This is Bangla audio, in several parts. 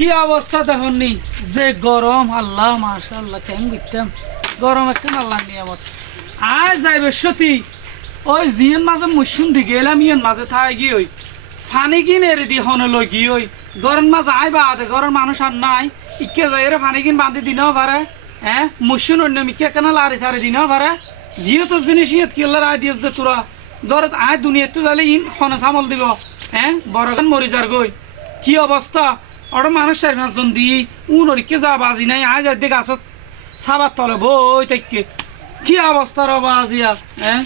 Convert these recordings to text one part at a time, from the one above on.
কি অবস্থা দেখুন নি যে গরম আল্লাহ মাশাআল্লাহ কেন বুঝতাম গরম একটা আল্লাহ নিয়ামত আজ যাইবে সত্যি ওই জিয়ান মাঝে মুসুন দি গেলাম ইয়ান মাঝে থাই গিয়ে ওই ফানি কিন এরে দি হনে লই গিয়ে ওই গরম মাঝে আই বা আদে গরম মানুষ আর নাই ইকে যাই রে ফানি কিন বাঁধি দিনও পারে হ্যাঁ মুসুন অন্য মিকে কেন লারি সারি দিনও পারে জিও তো জিনিস ইয়ত কি আল্লাহ রায় দিয়েছ যে তোরা গরত আয় দুনিয়াতে যাইলে ইন হনে সামল দিব হ্যাঁ বড়গান মরি যার গই কি অবস্থা ওর মানুষ 4-5 জন দিই উনরিকে যা বাজি নাই আজ আর দিকে আসত সাবার তলে বই তাইকে কি অবস্থা র বাজিয়া হ্যাঁ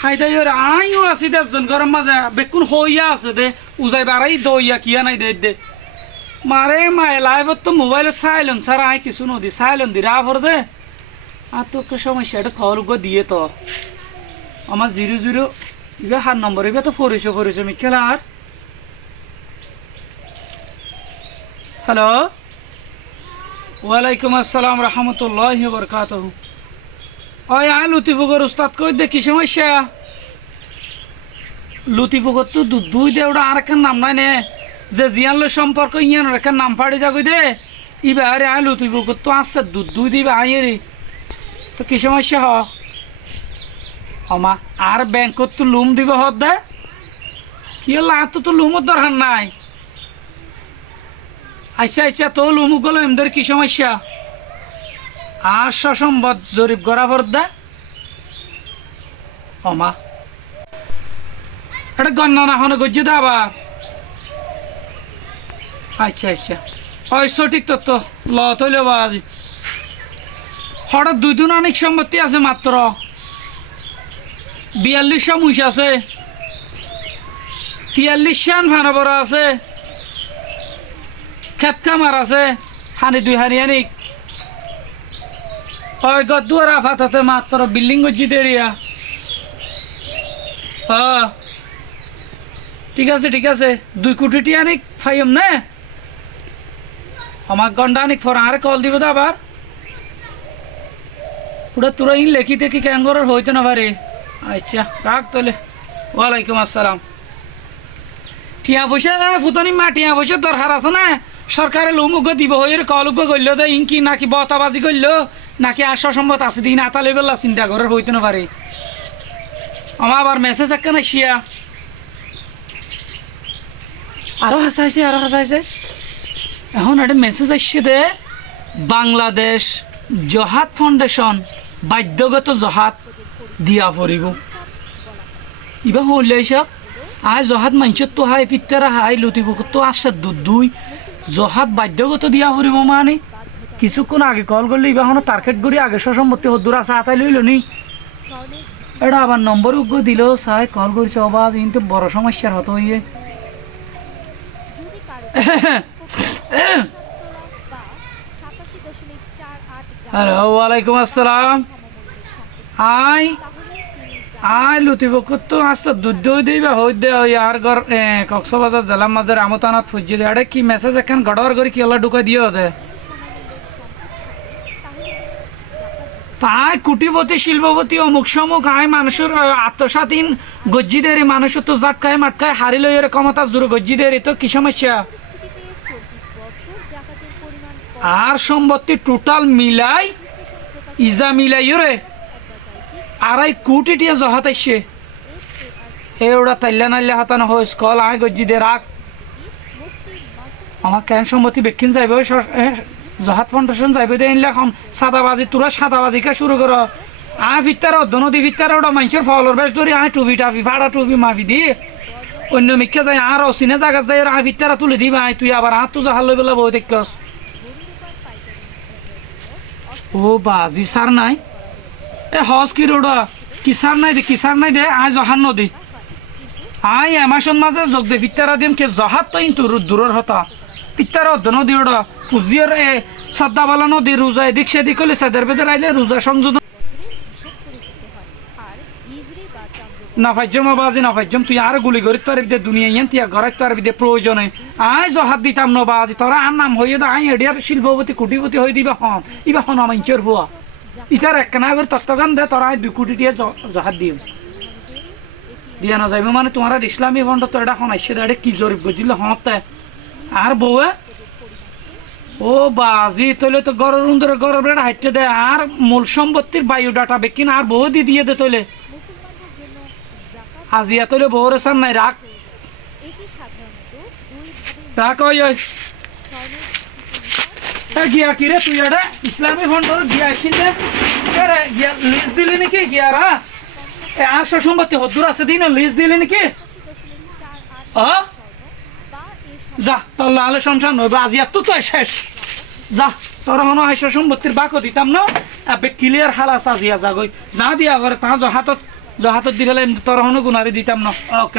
হাইদাই আইও আছি 10 জন গরম মাঝে বেকুন হইয়া আছে দে উজাই বাড়াই দইয়া কিয়া নাই দে দে মারে মায় লাইভত তো মোবাইলে সাইলেন্ট স্যার আই কিছু নদী সাইলেন্ট দি রাফর দে আর তোকে সমস্যাটা খবর দিয়ে তো আমার 00 ইবে হার নম্বর ইবে তো ফরিস মিখেলা আর হ্যালো ওয়ালাইকুম আসসালাম রহমতুল্লাহি ওয়া বারাকাতুহু ওই আয় লতিফুগর উস্তাদ কই দে কি সমস্যা লতিফুগর তো দুই দে ওটা আর একটা নাম নাই নে যে জিয়ানলো সম্পর্ক ইয়ান একটা নাম ফাড়ি যা কই দে ইবে আরে আয় লতিফুগর তো আসছে দুই দিবে আইরে তো কি সমস্যা হ আমা আর ব্যাংকত তো লুম দিব হদ দে কি হল তো লুমত দরকার নাই আচ্ছা তো লুমুক গেল এমদের কি সমস্যা আর সসম্বদ জরিপ করা পর্দা অমা এটা গন্না না হনে গজ্জে দে আবার আচ্ছা ওই সঠিক তত্ত্ব ল তৈল বাজ হঠাৎ 2 দিন অনেক সম্পত্তি আছে মাত্র 4200 মুইশ আছে 43 ফানা বড় আছে খেত খামার আছে হানি 2 হানি হানি ওই গদুয়ার আফাতে মাত্র বিল্ডিং গজ্জি দেরিয়া হ্যাঁ ঠিক আছে 2 কোটি টি আনিক ফাইম না আমার গন্ডা আনিক ফর আরে কল দিব আবার ওটা তোরা ইন লেখি দেখি ক্যাঙ্গরের হইতে না পারে আচ্ছা রাখ তোলে ওয়ালাইকুম আসসালাম টিয়া পয়সা ফুতনি মা টিয়া পয়সা দরকার আছে না সরকারের লুমুক দিব হইরে কলুক করলো দে ইনকি নাকি বতাবাজি করলো নাকি আশা সম্মত আছে দিন আতালে গেল চিন্তা ঘরের হইতে না পারে আমার আবার মেসেজ একটা না শিয়া আরো হাসাইছে এখন একটা মেসেজ আসছে দে বাংলাদেশ জহাদ ফাউন্ডেশন বাধ্যগত জহাদ দিয়া পড়িব ইবা হইলে সব আয় জহাদ মাইছত তো হাই পিতারা হাই লতিব তো আসছে দুই জহাদ বাধ্যগত দিয়া পড়িব মানে কিছুক্ষণ আগে কল করলে ইবা হনো টার্গেট করি আগে সসম্মতি হদ্দুর আছে আতাই লইল নি এটা আবার নম্বর উগ্র দিল সাই কল করেছে অবাজ কিন্তু বড় সমস্যার হতো ইয়ে হ্যালো ওয়ালাইকুম আসসালাম আই লতিবকত তো আসছে দুধ দিবা হই দে আর ঘর কক্সবাজার জেলার মাঝে আমতানাত ফুজি দে আরে কি মেসেজ এখন গড়র করে কি আল্লাহ ঢুকা দিও দে তাই কুটিপতি শিল্পপতি অমুক সমুক আয় মানুষের আত্মস্বাধীন গজ্জি দেরি মানুষের তো জাটকায় মাটকায় হারি লই এর ক্ষমতা জোর গজ্জি দেরি তো কি সমস্যা আর সম্পত্তি টোটাল মিলাই ইজা মিলাই রে 2.5 কোটি টিয়া জহাত আসছে ওটা তাইলা নাইলে হাতানো হয় স্কল আয় গজ্জি দে রাখ আমার কেন সম্পত্তি বেকিন যাইব জহাদ ফাউন্ডেশন যাইব দে আনলে এখন সাদাবাজি তোরা সাদাবাজিকে শুরু কর আয় ভিতরে নদী ভিতরে ওটা মানুষের ফলর বেশ ধরি আয় টুপি টাপি ফাড়া টুপি মাফি দি অন্য মিক্ষা যাই আর অচিনে জায়গা যাই আয় ভিতরে তুলে দিবা আয় তুই আবার হাত তো জাহাল লই পেলা বই দেখস ও বাজি সার নাই হজ কি রোড কিসার নাই দে আয় জহান নদী আয় এমাসন মাঝে যোগ দে ভিতরা দিম কে জহাত তো কিন্তু দূরের হতা পিতারা নদী ওটা ফুজিয়ার শ্রদ্ধা বালা নদী রোজা এদিক সেদিক হলে সেদের বেদের আইলে রোজা সংযোজন না ফাইজম তুই আর গুলি করি তোর বিদে দুনিয়া ইয়ান তুই ঘরে তোর বিদে প্রয়োজনে আয় জহাত দিতাম ন বাজি তোরা আর নাম হইয়ে দা আয় এডিয়ার শিল্পপতি কোটিপতি হয়ে দিবা ইবা হন মাঞ্চর ভুয়া ইতার একখানা করে তত্ত্বগান দে তোরা 2 কোটি টিয়া জহাত দিয়া না যাইব মানে তোমার ইসলামী ফন্ড তো এটা এখন আসছে এটা কি জরিপ করছিল হতে আর বউয়ে ও বাজি তাহলে তো গরর উন্দরে গরর বেড়া হাইটে দেয় আর মূল সম্পত্তির বায়োডাটা বেকিন আর বহু দিয়ে দে তৈলে মুসলমানদের জন্য যাকাত আজিয়া তৈলে বহুরে সান নাই রাখ এটি সাধারণত দুই ভাবে রাখ ওই ওই স্বর্ণের এ গিয়া কিরে তুই এটা ইসলামী ফন্ড গিয়া আসিল রে রে গিয়া লিস্ট দিলি নাকি গিয়া রা এ আশা সম্পত্তি হদ্দুর আছে দিন লিস্ট দিলি নাকি 80.48 ও বা যা তোর লালে সংসার নইবা আজি এত তো শেষ যা তোর হনো আইসা সম্পত্তির বাকো দিতাম না আবে ক্লিয়ার হালাস আজিয়া যাগই যা দিয়া করে তা জহাতত দিলে তোর হনো গুনারে দিতাম না ওকে